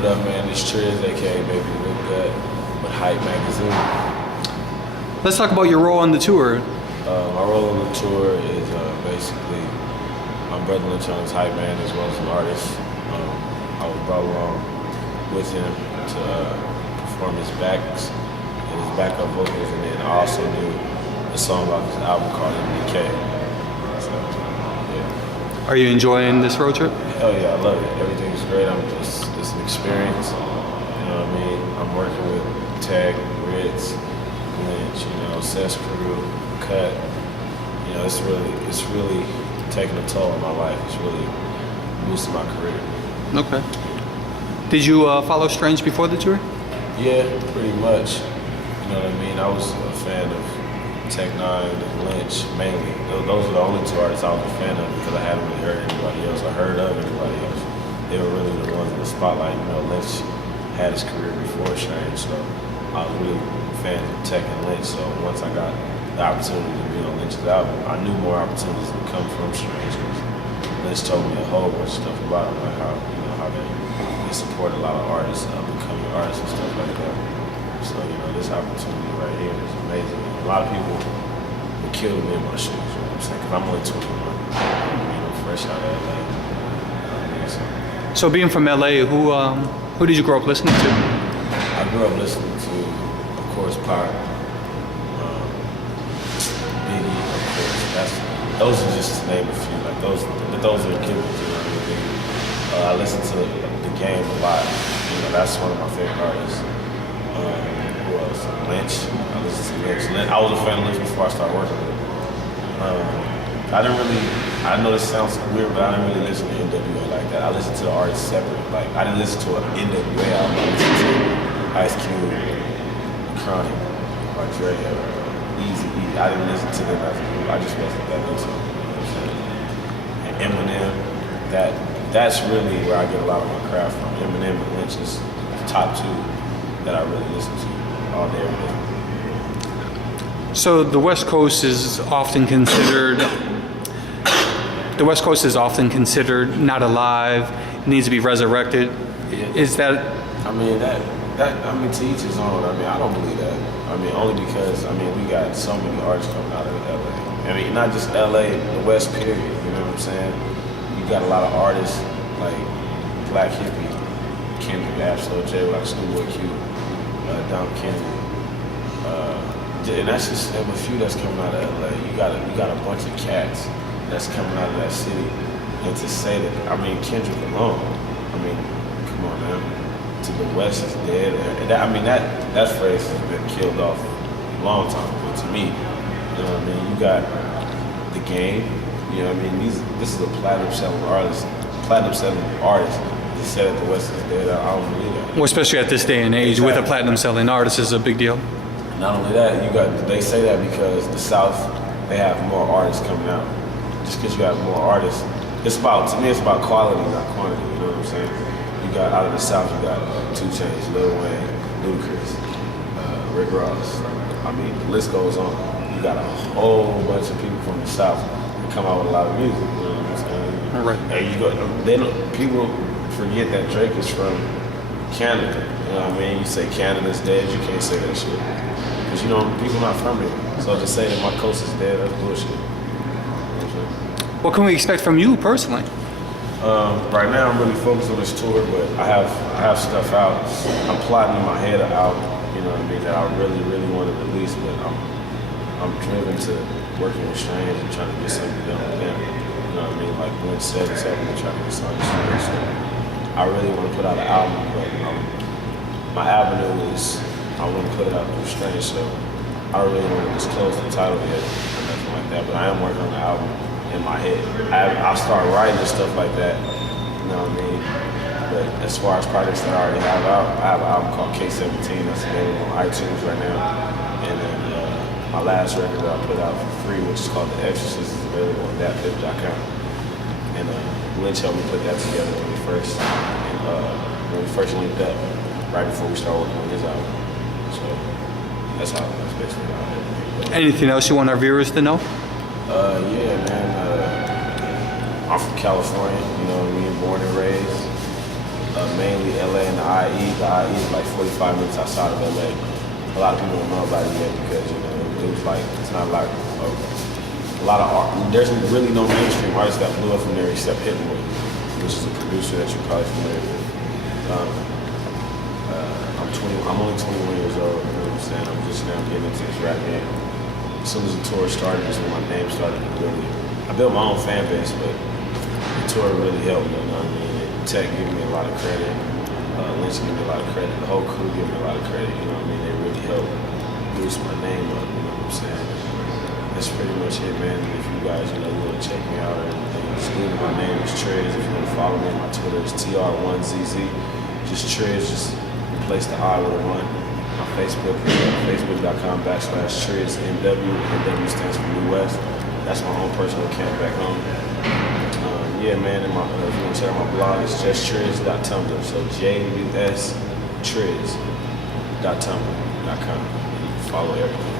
What up, man? It's Tr1zz, aka Baby Real Gut, with Hype Magazine. Let's talk about your role on the tour. My role on the tour is basically I'm Brotha Lynch on his hype man as well as an artist. I was brought along with him to perform his backs and his backup vocals, and then I also do a song off his album called MDK. So, yeah. Are you enjoying this road trip? Hell yeah, I love it. Everything's great. It's an experience. You know what I mean? I'm working with Tr1zz, Lynch, Cess Crew, Cut. It's really taking a toll on my life. It's really boosting my career. Okay. Did you follow Tr1zz before the tour? Yeah, pretty much. You know what I mean? I was a fan of Tr1zz and Lynch mainly. Those were the only two artists I was a fan of because I hadn't really heard anybody else or heard of anybody else. They were really the ones in the spotlight. Lynch had his career before Tr1zz, so I was really a fan of Tr1zz and Lynch. So once I got the opportunity to be on Lynch's album, I knew more opportunities would come from Tr1zz. Lynch told me a whole bunch of stuff about him, like how they support a lot of artists, up-and-coming artists and stuff like that. So, this opportunity right here is amazing. A lot of people would kill to be in my shoes, you know what I'm saying? Because I'm only 21, fresh out of LA. So being from LA, who did you grow up listening to? I grew up listening to, of course, Pac, Biggie, of course. Those are just to name a few. Like those are givens, you know what I mean? I listen to The Game a lot. That's one of my favorite artists. Who else? Lynch. I listen to Lynch. I was a fan of Lynch before I started working with him. I know this sounds weird, but I didn't really listen to NWA like that. I listened to the artists separate. Like, I didn't listen to an NWA album. I listened to Ice Cube, Chronic, or Dre, or Easy. I didn't listen to them as a group. I just wasn't that into them. You know what I'm saying? And Eminem, that's really where I get a lot of my craft from. Eminem and Lynch is the top two that I really listen to all day, every day. So the West Coast is often considered not alive, needs to be resurrected. Yeah. Is that? To each his own. I don't believe that. Only because we got so many artists coming out of LA. Not just LA, the West period. You know what I'm saying? You got a lot of artists like Black Hippie, Kendrick, Absol, J-Rock, Schoolboy Q, Dom Kennedy. And that's just a few that's coming out of LA. You got a bunch of cats that's coming out of that city. And to say that, Kendrick alone, come on, man. To the West is dead. And that phrase has been killed off a long time ago to me. You know what I mean? You got The Game. You know what I mean? This is a platinum selling artist. To say that the West is dead, I don't believe that. Well, especially at this day and age, exactly. with a platinum selling artist is a big deal. Not only that, they say that because the South, they have more artists coming out. Just because you have more artists, to me it's about quality, not quantity, you know what I'm saying? You got, out of the South, you got 2 Chainz, Lil Wayne, Ludacris, Rick Ross. The list goes on. You got a whole bunch of people from the South that come out with a lot of music, you know what I'm saying? All right. And people forget that Drake is from Canada. You know what I mean? You say Canada's dead, you can't say that shit. Because people not from here. So to say that my coast is dead, that's bullshit. You know what can we expect from you personally? Right now I'm really focused on this tour, but I have stuff out. I'm plotting in my head out, that I really, really want to release, but I'm driven to working with Tr1zz and trying to get something done with them. You know what I mean? Like Lynch said, it's helping me try to get something done. So I really want to put out an album, but my avenue is I want to put it out through Tr1zz, so I don't really want to disclose the title yet or nothing like that, but I am working on the album in my head. I'll start writing and stuff like that, you know what I mean? But as far as projects that I already have out, I have an album called K-17 that's available on iTunes right now, and then my last record that I put out for free, which is called The Exorcist, is available on thatpip.com. And Lynch helped me put that together when we first linked up, right before we started working on his album. So that's basically how it. Anything else you want our viewers to know? Yeah, man. I'm from California, born and raised. mainly LA and the IE. The IE is like 45 minutes outside of LA. A lot of people don't know about it yet because, you know, it was like, it's not like a lot of art. There's really no mainstream artists that blew up from there except Hitman, which is a producer that you're probably familiar with. I'm only 21 years old, you know what I'm saying? I'm just now getting into this rap game. As soon as the tour started, is when my name started to really, I built my own fan base, but the tour really helped me, you know what I mean? And Tech gave me a lot of credit. Lynch gave me a lot of credit. The whole crew gave me a lot of credit, you know what I mean? They really helped boost my name up, you know what I'm saying? That's pretty much it, man. If you guys, you know, you want to check me out or anything, just Google my name is Tr1zz. If you want to follow me, my Twitter is Tr1zz. Just Tr1zz, just replace the I with a 1. My Facebook is facebook.com/Tr1zznw. NW stands for New West. That's my own personal account back home. Yeah, man, and if you want to check out my blog, it's justtr1zz.tumblr. So JUSTr1zz.tumblr.com. Follow everything.